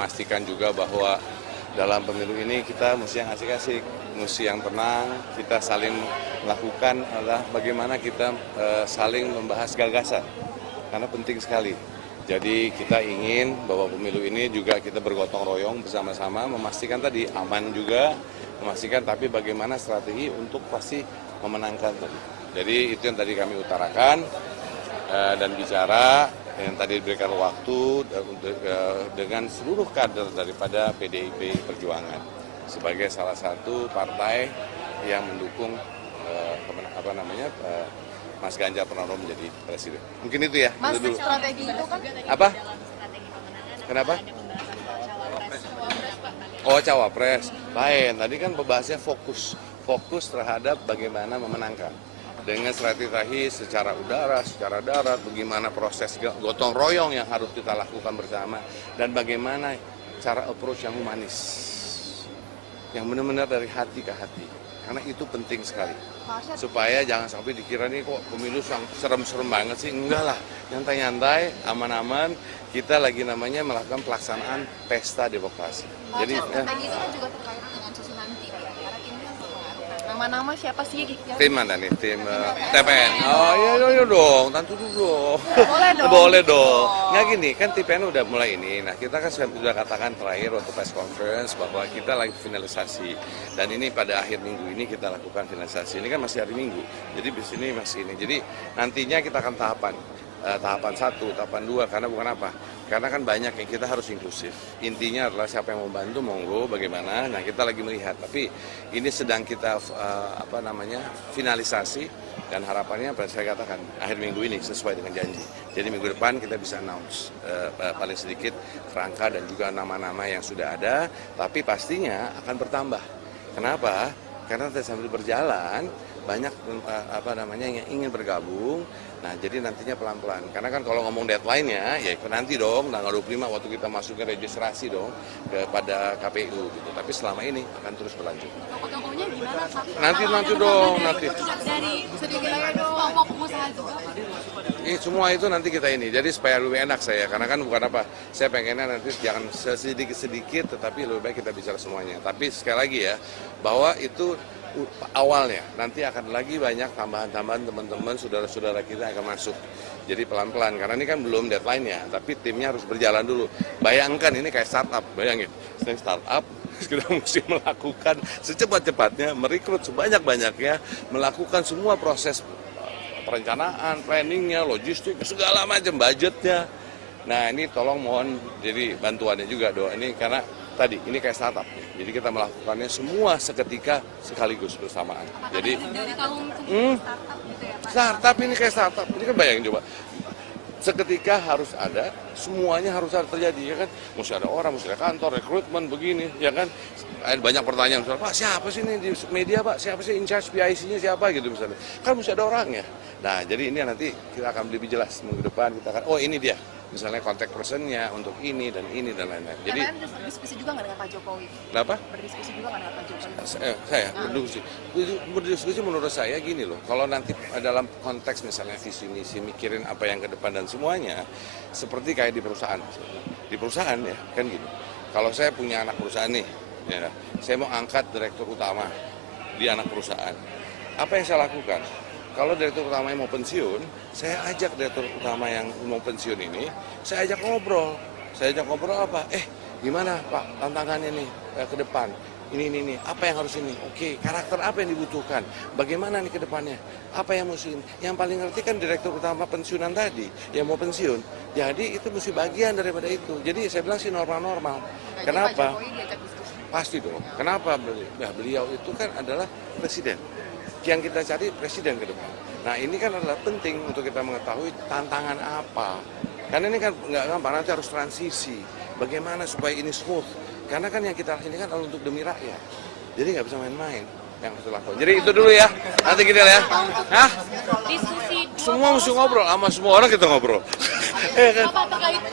Pastikan juga bahwa dalam pemilu ini kita mesti yang asik-asik, mesti yang tenang, kita saling melakukan adalah bagaimana kita saling membahas gagasan, karena penting sekali. Jadi kita ingin bahwa pemilu ini juga kita bergotong royong bersama-sama, memastikan tadi aman juga, memastikan tapi bagaimana strategi untuk pasti memenangkan tadi. Jadi itu yang tadi kami utarakan dan bicara yang tadi diberikan waktu dengan seluruh kader daripada PDIP Perjuangan sebagai salah satu partai yang mendukung Mas Ganjar Pranowo menjadi presiden. Mungkin itu ya. Mas, itu dulu. strategi itu kan Apa? Kenapa? Oh, cawapres. Lain. Tadi kan pembahasnya fokus terhadap bagaimana memenangkan. Dengan strategi secara udara, secara darat, bagaimana proses gotong royong yang harus kita lakukan bersama, dan bagaimana cara approach yang humanis, yang benar-benar dari hati ke hati. Karena itu penting sekali. Supaya jangan sampai dikira nih kok pemilu serem-serem banget sih. Enggak lah, nyantai-nyantai, aman-aman. Kita lagi namanya melakukan pelaksanaan pesta demokrasi. Jadi strategi itu kan juga terkait dengan susunan tim ya. Karena tim kan nama-nama siapa sih? Tim mana nih? Tim TPN. Oh iya dong, tentu dulu dong. Boleh dong. Boleh dong. Nggak gini, kan TPN udah mulai ini. Nah kita kan sudah katakan terakhir waktu press conference bahwa kita lagi finalisasi. Dan ini pada akhir minggu ini kita lakukan finalisasi. Ini kan masih hari Minggu. Jadi di sini masih ini. Jadi nantinya kita akan tahapan 1, tahapan 2, karena bukan apa? Karena kan banyak yang kita harus inklusif. Intinya adalah siapa yang mau bantu, monggo, bagaimana. Nah kita lagi melihat, tapi ini sedang kita finalisasi dan harapannya saya katakan akhir minggu ini sesuai dengan janji. Jadi minggu depan kita bisa announce paling sedikit kerangka dan juga nama-nama yang sudah ada, tapi pastinya akan bertambah. Kenapa? Karena sambil berjalan banyak yang ingin bergabung. Nah, jadi nantinya pelan-pelan. Karena kan kalau ngomong deadline-nya, ya nanti dong, tanggal 25 waktu kita masukin registrasi dong kepada KPU gitu. Tapi selama ini akan terus berlanjut. Tokoh-tokohnya gimana, Pak? Nanti dong. Dari sedikit aja dong, kelompok pengusaha juga. Semua itu nanti kita ini. Jadi supaya lebih enak saya, karena kan bukan apa. Saya pengennya nanti jangan sedikit-sedikit, tetapi lebih baik kita bicara semuanya. Tapi sekali lagi ya, bahwa itu awalnya, nanti akan lagi banyak tambahan-tambahan teman-teman, saudara-saudara kita yang akan masuk. Jadi pelan-pelan, karena ini kan belum deadline-nya, tapi timnya harus berjalan dulu. Bayangkan ini kayak startup, bayangin. Saya startup, kita mesti melakukan secepat-cepatnya, merekrut sebanyak-banyaknya, melakukan semua proses perencanaan, planningnya, logistik, segala macam, budgetnya. Nah ini tolong mohon jadi bantuannya juga doa ini, karena tadi ini kayak startup. Jadi kita melakukannya semua seketika sekaligus bersamaan. Jadi dari tahun ke startup gitu ya, Pak? Startup ini kayak startup. Ini kan bayangin coba. Seketika harus ada, semuanya harus ada terjadi, ya kan? Mesti ada orang, mesti ada kantor, rekrutmen, begini, ya kan? Ada banyak pertanyaan, misalnya, Pak siapa sih ini di media, Pak? Siapa sih in charge PIC-nya siapa gitu misalnya? Kan mesti ada orangnya. Nah, jadi ini nanti kita akan lebih jelas minggu depan, kita akan, oh ini dia. Misalnya kontak personnya untuk ini dan lain-lain. Jadi Karena berdiskusi juga nggak dengan Pak Jokowi? kenapa? Berdiskusi juga nggak dengan Pak Jokowi? Saya berdiskusi menurut saya gini loh, kalau nanti dalam konteks misalnya visi misi mikirin apa yang ke depan dan semuanya, seperti kayak di perusahaan. Di perusahaan ya kan gini, kalau saya punya anak perusahaan nih, ya, saya mau angkat direktur utama di anak perusahaan, apa yang saya lakukan? Kalau direktur utama yang mau pensiun, saya ajak direktur utama yang mau pensiun ini, saya ajak ngobrol. Saya ajak ngobrol apa? Gimana Pak tantangannya nih ke depan? Ini, apa yang harus ini? Oke, karakter apa yang dibutuhkan? Bagaimana nih ke depannya? Apa yang mesti ini? Yang paling ngerti kan direktur utama pensiunan tadi, yang mau pensiun. Jadi itu mesti bagian daripada itu. Jadi saya bilang sih normal-normal. Kenapa? Pasti dong. Kenapa? Beliau itu kan adalah presiden. Yang kita cari presiden ke depan. Nah ini kan adalah penting untuk kita mengetahui tantangan apa. Karena ini kan nggak gampang, nanti harus transisi. Bagaimana supaya ini smooth. Karena kan yang kita ini kan adalah untuk demi rakyat. Jadi nggak bisa main-main yang harus dilakukan. Jadi itu dulu ya. Nanti kita ya. Hah? Diskusi. Semua mesti ngobrol, sama semua orang kita ngobrol. Apa terkait?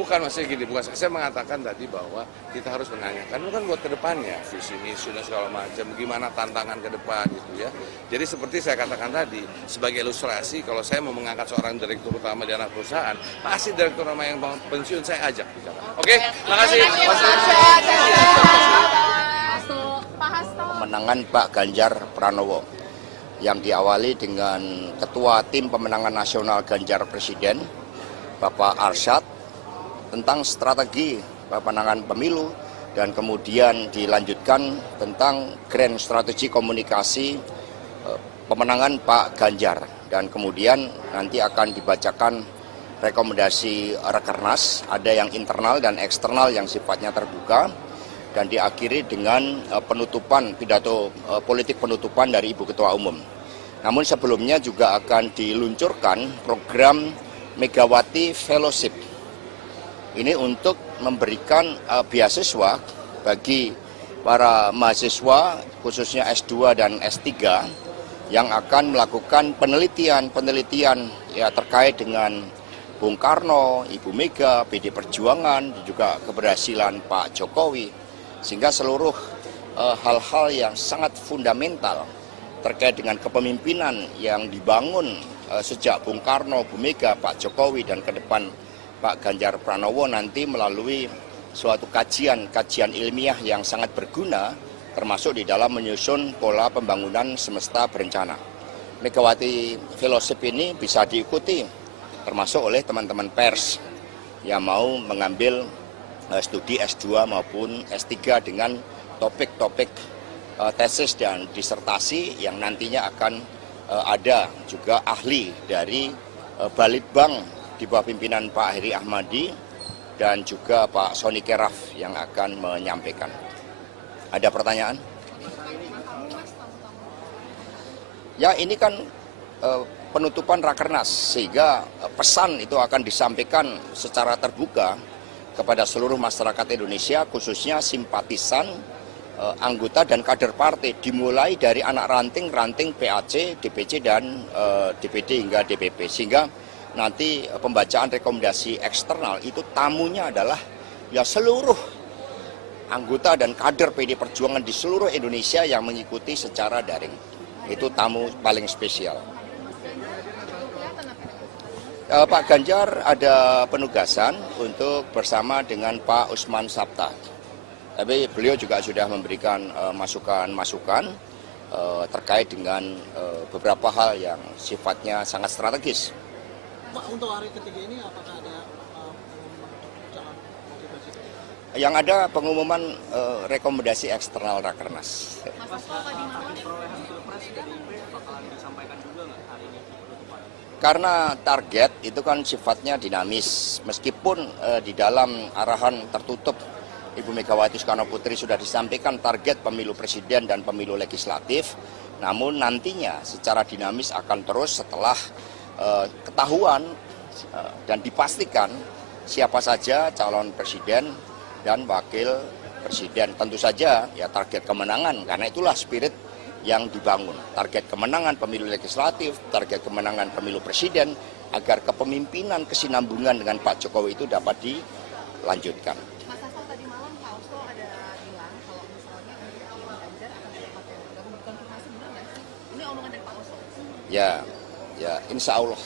Bukan, maksudnya gini, bukan saya mengatakan tadi bahwa kita harus menanyakan, itu kan buat ke depannya, visi misi dan segala macam, gimana tantangan ke depan gitu ya. Jadi seperti saya katakan tadi, sebagai ilustrasi, kalau saya mau mengangkat seorang direktur utama di anak perusahaan, pasti direktur utama yang pensiun saya ajak bicara. Oke, makasih. Pak Hasto. Pemenangan Pak Ganjar Pranowo yang diawali dengan Ketua Tim Pemenangan Nasional Ganjar Presiden, Bapak Arsyad, tentang strategi pemenangan pemilu, dan kemudian dilanjutkan tentang grand strategi komunikasi pemenangan Pak Ganjar, dan kemudian nanti akan dibacakan rekomendasi Rakernas, ada yang internal dan eksternal yang sifatnya terbuka, dan diakhiri dengan penutupan pidato politik penutupan dari Ibu Ketua Umum. Namun sebelumnya juga akan diluncurkan program Megawati Fellowship. Ini untuk memberikan beasiswa bagi para mahasiswa khususnya S2 dan S3 yang akan melakukan penelitian ya terkait dengan Bung Karno, Ibu Mega, PD Perjuangan, dan juga keberhasilan Pak Jokowi, sehingga seluruh hal-hal yang sangat fundamental terkait dengan kepemimpinan yang dibangun sejak Bung Karno, Bu Mega, Pak Jokowi, dan ke depan Pak Ganjar Pranowo nanti melalui suatu kajian ilmiah yang sangat berguna, termasuk di dalam menyusun pola pembangunan semesta berencana. Megawati Fellowship ini bisa diikuti termasuk oleh teman-teman pers yang mau mengambil studi S2 maupun S3 dengan topik-topik tesis dan disertasi yang nantinya akan ada juga ahli dari Balitbank di bawah pimpinan Pak Heri Ahmadi dan juga Pak Sony Keraf yang akan menyampaikan. Ada pertanyaan? Ya, ini kan penutupan Rakernas, sehingga pesan itu akan disampaikan secara terbuka kepada seluruh masyarakat Indonesia, khususnya simpatisan, anggota dan kader partai, dimulai dari anak ranting PAC, DPC dan DPD hingga DPP, sehingga nanti pembacaan rekomendasi eksternal itu tamunya adalah ya seluruh anggota dan kader PD Perjuangan di seluruh Indonesia yang mengikuti secara daring. Itu tamu paling spesial. Pak Ganjar ada penugasan untuk bersama dengan Pak Usman Sabta. Tapi beliau juga sudah memberikan masukan-masukan terkait dengan beberapa hal yang sifatnya sangat strategis. Pak, untuk hari ketiga ini apakah ada calon motivasi? Yang ada pengumuman rekomendasi eksternal Rakernas. Perolehan pilpres PDIP bakalan disampaikan juga nggak hari ini penutupan? Karena target itu kan sifatnya dinamis, meskipun di dalam arahan tertutup Ibu Megawati Soekarno Putri sudah disampaikan target pemilu presiden dan pemilu legislatif, namun nantinya secara dinamis akan terus setelah ketahuan dan dipastikan siapa saja calon presiden dan wakil presiden. Tentu saja ya target kemenangan, karena itulah spirit yang dibangun. Target kemenangan pemilu legislatif, target kemenangan pemilu presiden, agar kepemimpinan kesinambungan dengan Pak Jokowi itu dapat dilanjutkan. Mas Hasto, tadi malam Pak Oso ada bilang kalau misalnya untuk Ganjar akan ada partai yang bergabung, dikonfirmasi benar nggak sih? Ini omongan dari Pak Oso. Ya, insya Allah.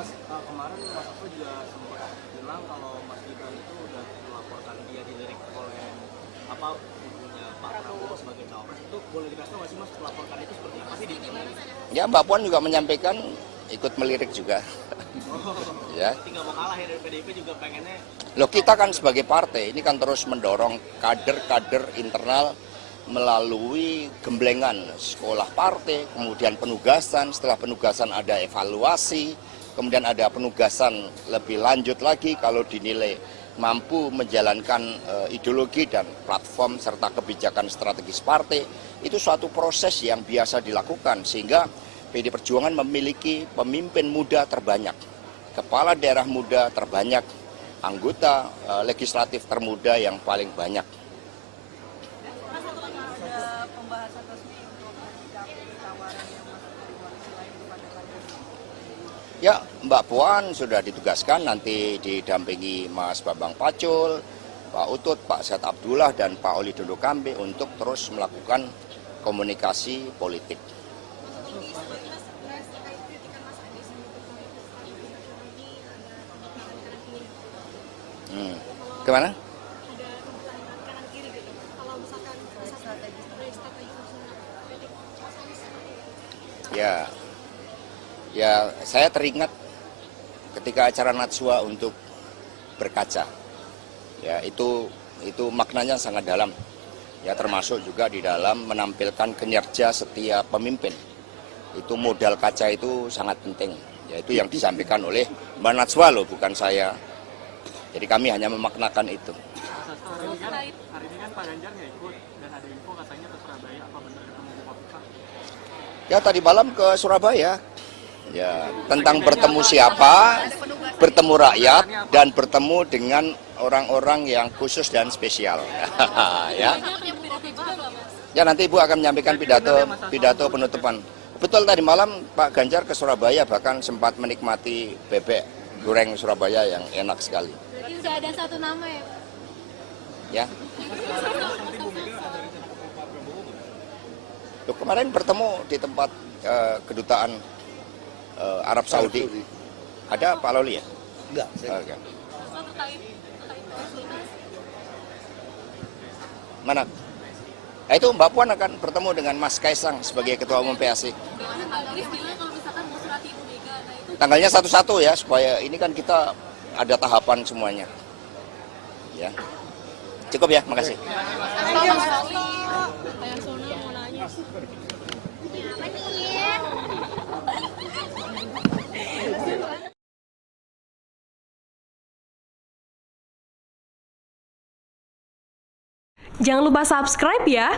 Mas, kemarin Mas Hasto juga sempat bilang kalau Mas Gibran itu udah melaporkan dia dilirik oleh ibunya Pak Prabowo sebagai cawapres. Itu boleh dikasih tahu nggak sih Mas, melaporkan itu seperti apa sih di Ya, Mbak Puan juga menyampaikan ikut melirik juga. Ya. Tinggal mau kalah ya dari PDIP juga pengennya. Loh, kita kan sebagai partai ini kan terus mendorong kader-kader internal melalui gemblengan sekolah partai, kemudian penugasan, setelah penugasan ada evaluasi, kemudian ada penugasan lebih lanjut lagi kalau dinilai mampu menjalankan ideologi dan platform serta kebijakan strategis partai. Itu suatu proses yang biasa dilakukan, sehingga PD Perjuangan memiliki pemimpin muda terbanyak, kepala daerah muda terbanyak, anggota legislatif termuda yang paling banyak. Ya, Mbak Puan sudah ditugaskan nanti didampingi Mas Bambang Pacul, Pak Utut, Pak Said Abdullah, dan Pak Oli Dondo Kambe untuk terus melakukan komunikasi politik. Gimana? Ya, saya teringat ketika acara Najwa untuk berkaca. Ya, itu maknanya sangat dalam. Ya, termasuk juga di dalam menampilkan kinerja setiap pemimpin. Itu modal kaca itu sangat penting. Yaitu yang disampaikan oleh Mbak Najwa loh, bukan saya. Jadi kami hanya memaknakan itu. Hari ini kan Pak Ganjar nggak ikut dan ada info katanya ke Surabaya, apa benar ketemu Bu Kofifa? Ya, tadi malam ke Surabaya. Ya, tentang bertemu siapa, bertemu rakyat, dan bertemu dengan orang-orang yang khusus dan spesial. Ya. Ya, nanti Ibu akan menyampaikan pidato penutupan. Betul, tadi malam Pak Ganjar ke Surabaya, bahkan sempat menikmati bebek goreng Surabaya yang enak sekali. Berarti sudah ada satu nama ya? Ya. Loh, kemarin bertemu di tempat kedutaan Arab Saudi. Ada Pak Loli ya? Enggak. Oke. Mana? Nah, itu Mbak Puan akan bertemu dengan Mas Kaisang sebagai Ketua Umum PSI. Tanggalnya 1-1 ya, supaya ini kan kita ada tahapan semuanya. Ya. Cukup ya, makasih. Jangan lupa subscribe ya.